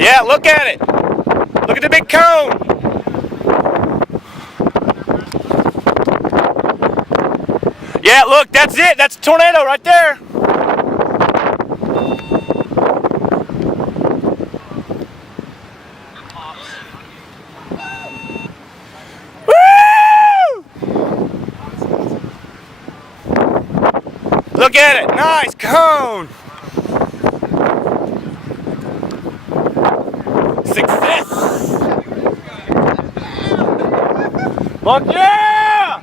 Yeah, look at it. Look at the big cone. Yeah, look, that's it. That's a tornado right there. Woo! Look at it. Nice cone. Success! Fuck yeah!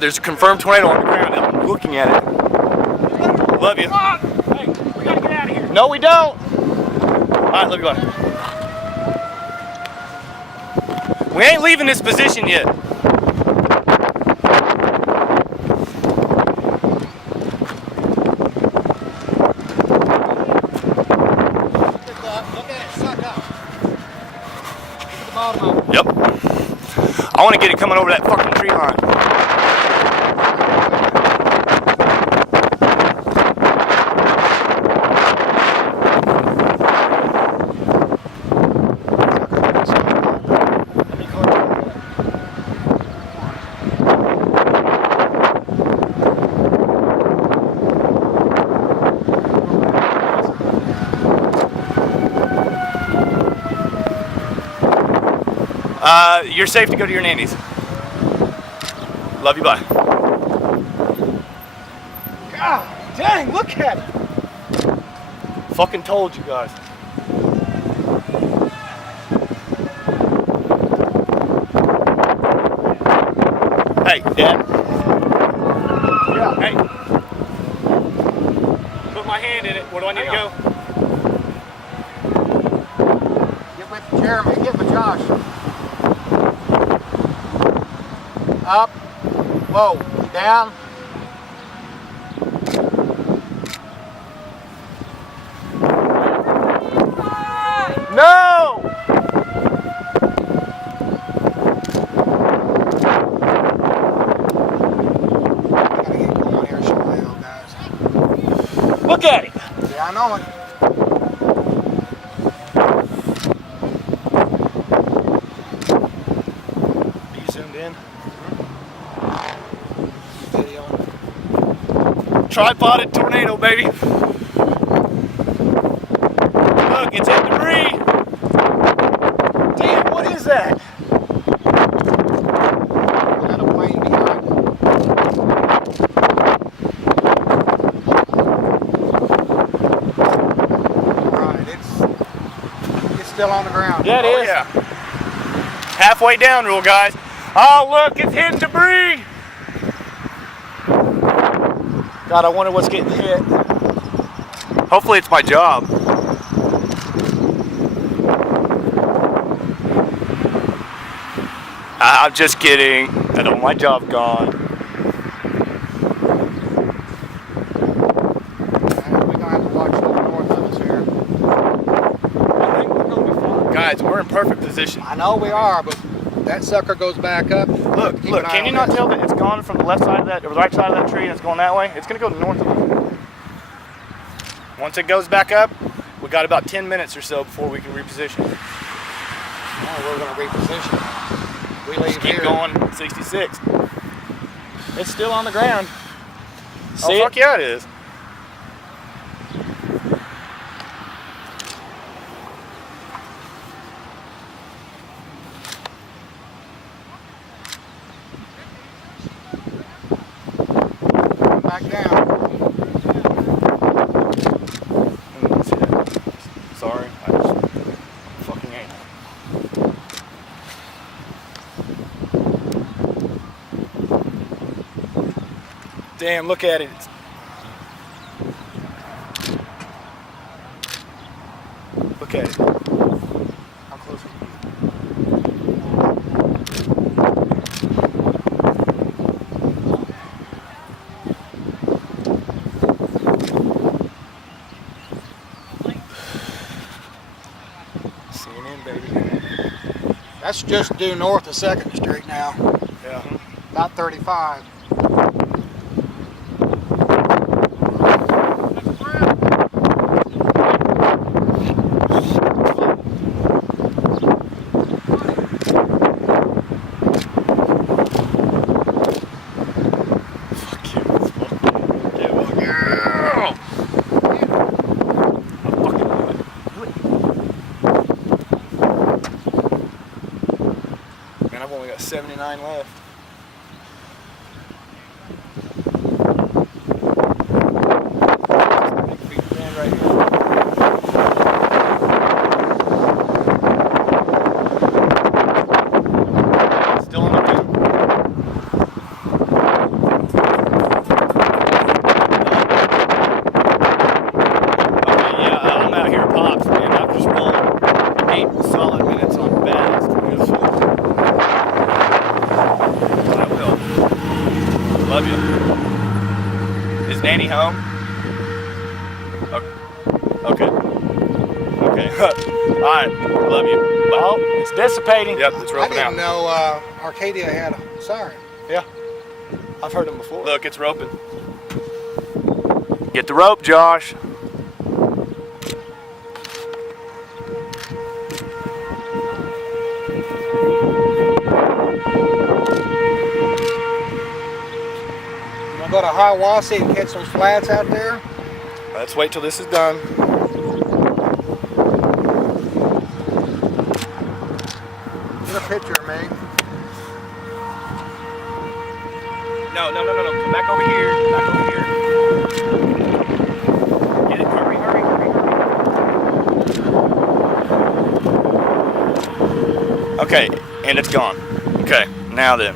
There's a confirmed tornado on the ground. I'm looking at it. Love you. Hey, we gotta get out of here. No, we don't. All right, love you. Bye. We ain't leaving this position yet. Look at it suck up. Look at the bottom of it. Yep. I want to get it coming over that fucking tree line. You're safe to go to your nannies. Love you, bye. God dang, look at it. Fucking told you guys. Hey, Dad. Yeah. Hey. Put my hand in it. Where do I need to go? Get with Jeremy, get with Josh. Up, whoa, down. No! Gotta get going here, Shemael, guys. Look at it. Yeah, I know it. Are you zoomed in? Video. Tripoded tornado, baby. Look, it's in debris. Damn, what is that? We got a plane behind it. Alright, it's still on the ground. Yeah, it is. Yeah. Halfway down rule, guys. Oh, look, it's hitting debris. God, I wonder what's getting hit. Hopefully it's my job. I'm just kidding. I know my job gone. We're gonna have to watch to the north of us here. I think we're gonna be fine. Guys, we're in perfect position. I know we are, but that sucker goes back up. Look, Keep look, an eye can on you not this. tell that it's gone from the left side of that, or the right side of that tree and it's going that way? It's gonna go north of it. Once it goes back up, we got about 10 minutes or so before we can reposition. Oh, we're gonna reposition. We leave Just keep here. going 66. It's still on the ground. Oh, fuck yeah, it is. Back down. Sorry. Damn, look at it. Look at it. How close are you? CNN, baby. That's just due north of 2nd Street now. Yeah. About 35. Man, I've only got 79 left. Big feet man right here. Still on the ground. Okay, yeah, I'm out here pops, man. I've just rolled 8 solid minutes on bass. I will. Love you. Is Nanny home? Okay. Okay. Alright. Love you. Bye. Oh, it's dissipating. Yep, it's I roping didn't out. know Arcadia had a siren. Yeah. I've heard them before. Look, it's roping. Get the rope, Josh. You want to go to Hiawassee and catch those flats out there? Let's wait till this is done. Get a picture of me. No. Come back over here. Back over here. Get it. Hurry. Okay, and it's gone. Okay, now then.